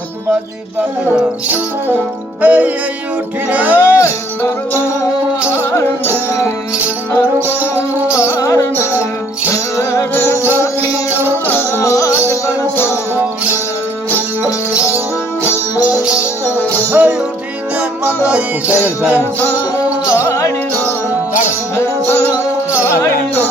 भटबाजी बाबला ए उठी रे दरबार दरबार तेरे साथियों राज कर सोने उठी ने मलाई साड़ी रो साड़ी रो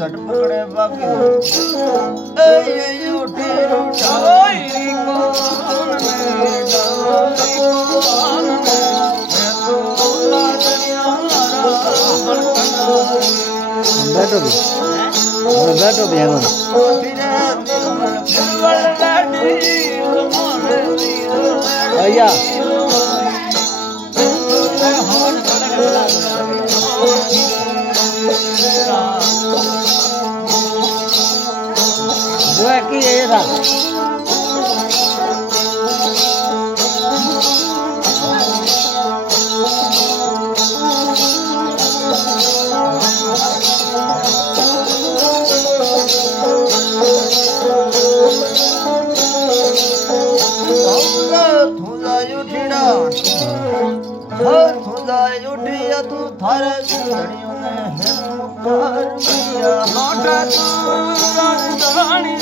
झट पकड़े बाकी ए उठी उठाई कौन में डाली कौन में मैं तो लाडनिया बैठो भी हम उठी रे निर्मल फुलवल लाडी मोरे वीर भैया जो है कि ये था उठिया तू थारे घड़ियों ने कर दिया लौटा तू रानी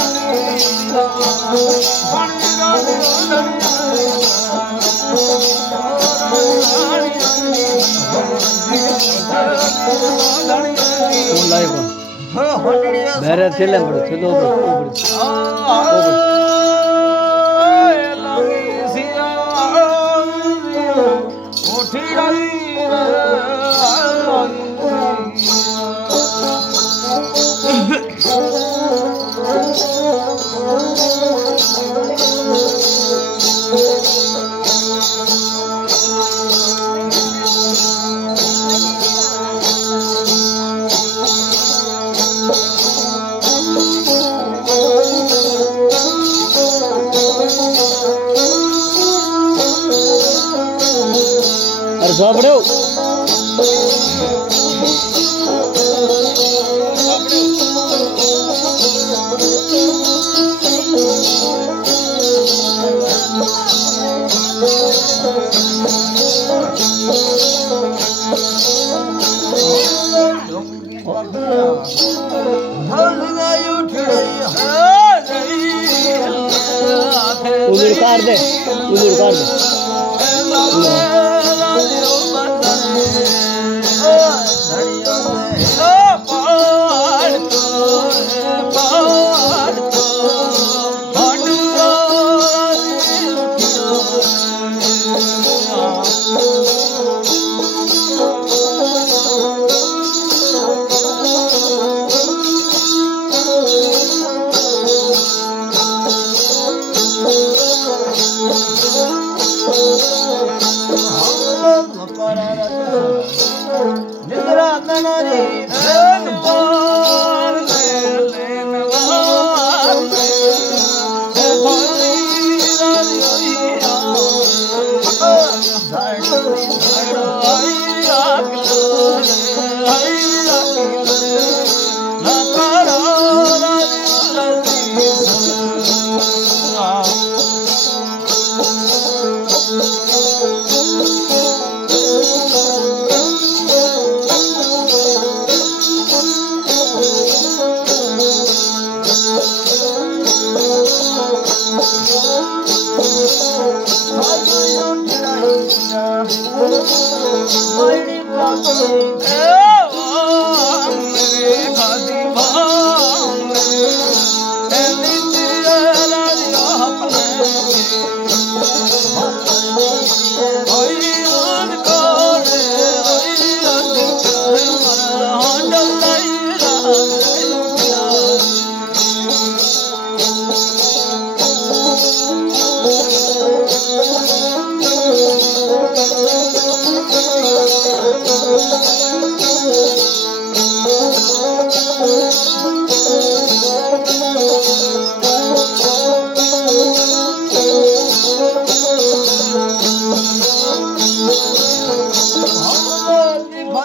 मेरे थेले बड़ो थेलो उठी रही अरे बाबड़ो उधर काट दे Oh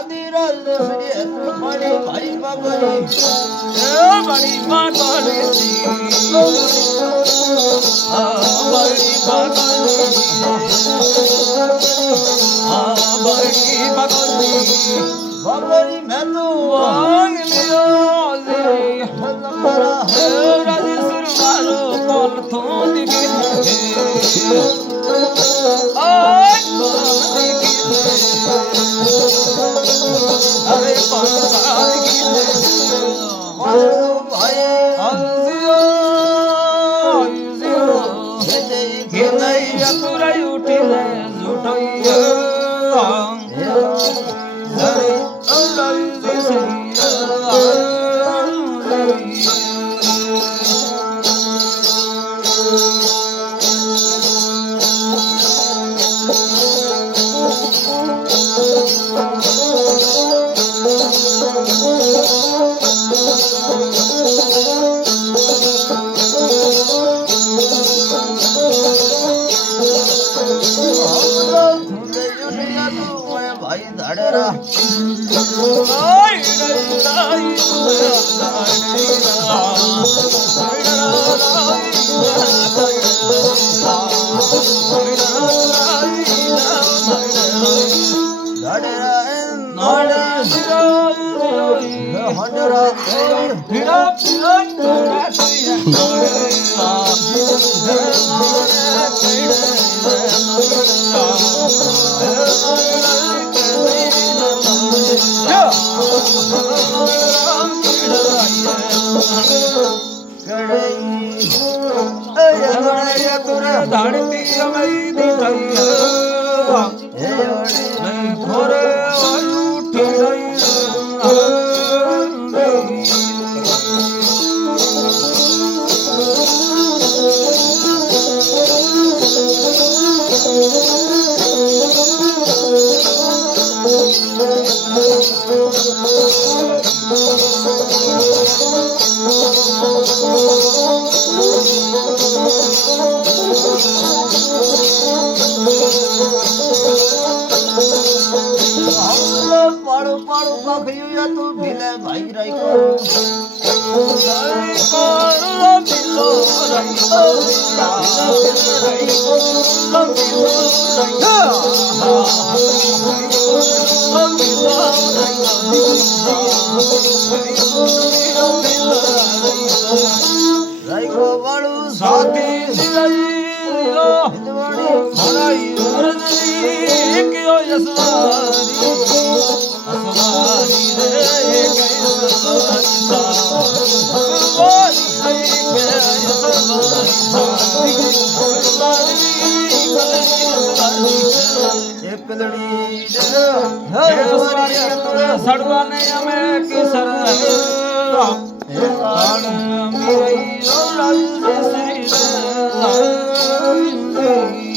आदि राज श्री बड़ी भाई बाबरी बड़ी बागली बड़ी बागली बाबरी मैं तो वांग लियो हमारा राजेश्वर मारो कल थोन के आय अरे पंसार की भाई अंजियो अंजियो के नहीं अतुराई उठिले जुटोइयो अरे अल्लाह जी सैया भाई धाड़ेरा आई लाई धाड़ेरा हंडरा धाड़ती हमारी दिखाई मैं थोड़े उठी पाड़ो पाड़ो पाखियो या तू भिले भाई राई को राई को बाड़ू साथी हिंदवाड़ी हराई रजनी क्यों यसवारी असवारी रे गई ये पिलड़ी सड़वाने हमें किसर मेरी